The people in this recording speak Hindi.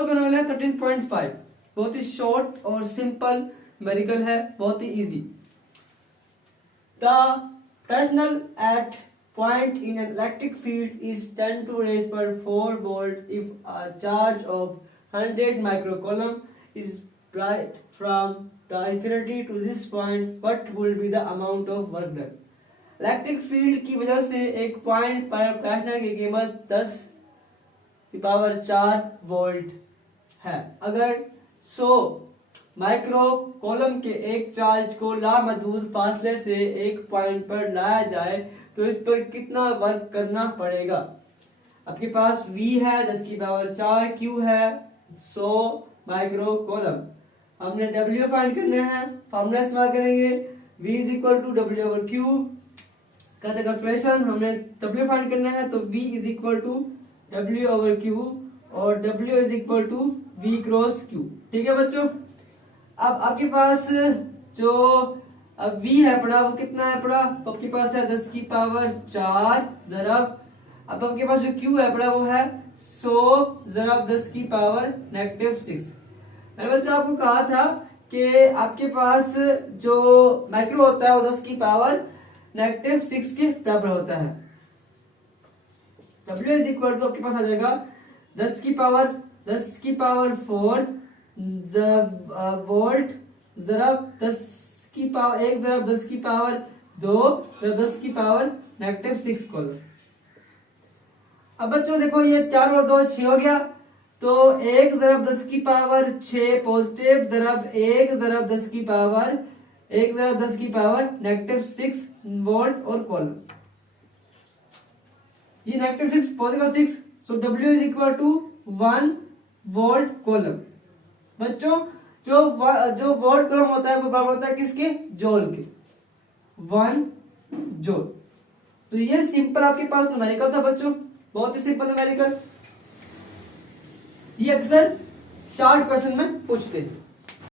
सॉल्व करने वाले हैं 13.5। बहुत ही शॉर्ट और सिंपल न्यूमेरिकल है, बहुत ही easy. The potential at point in an electric field is 10 to raise per 4 volt if a charge of 100 microcoulomb is brought from the infinity to this point, what will be the amount of work done? Electric field की वजह से एक पॉइंट पर पोटेंशियल की कीमत 10 की पावर 4 वोल्ट है। अगर 100 माइक्रो कॉलम के एक चार्ज को लामहदूद फासले से एक पॉइंट पर लाया जाए तो इस पर कितना वर्क करना पड़ेगा? आपके पास V है 10 की पावर 4, Q है 100 माइक्रो कॉलम। हमने W फाइंड करने हैं, फॉर्मूला इस्तेमाल करेंगे V is equal to W over Q। करते कैलकुलेशन हमने W फाइंड करना है तो V is equal to W over Q और W is equal to V cross Q। ठीक है बच्चों, अब आपके पास जो अब V है पड़ा वो कितना है पड़ा, तो आपके पास है 10 की पावर 4 ज़रब, अब आपके पास जो Q है पड़ा वो है 100 ज़रब 10 की पावर -6। मैंने बच्चों आपको कहा था कि आपके पास जो माइक्रो होता है वो 10 की पावर -6 के बराबर होता है। W इज इक्वल टू आपके पास आ जाएगा 10 की पावर 4 वोल्ट ज़रब 10 की पावर 1 ज़रब 10 की पावर 2 ज़रब 10 की पावर -6 कॉलम। अब बच्चों देखो ये 4 और 2 6 हो गया, तो 1 ज़रब 10 की पावर 6 पॉजिटिव ज़रब 1 ज़रब 10 की पावर -6 वोल्ट और कॉलम। ये -6 positive 6, so W is equal to 1 volt coulomb. बच्चों जो वोल्ट कॉलम होता है वो बराबर होता है किसके? जूल के, 1 जूल। तो ये सिंपल आपके पास न्यूमेरिकल था बच्चों, बहुत ही सिंपल न्यूमेरिकल। ये अक्सर शॉर्ट क्वेश्चन में पूछते हैं।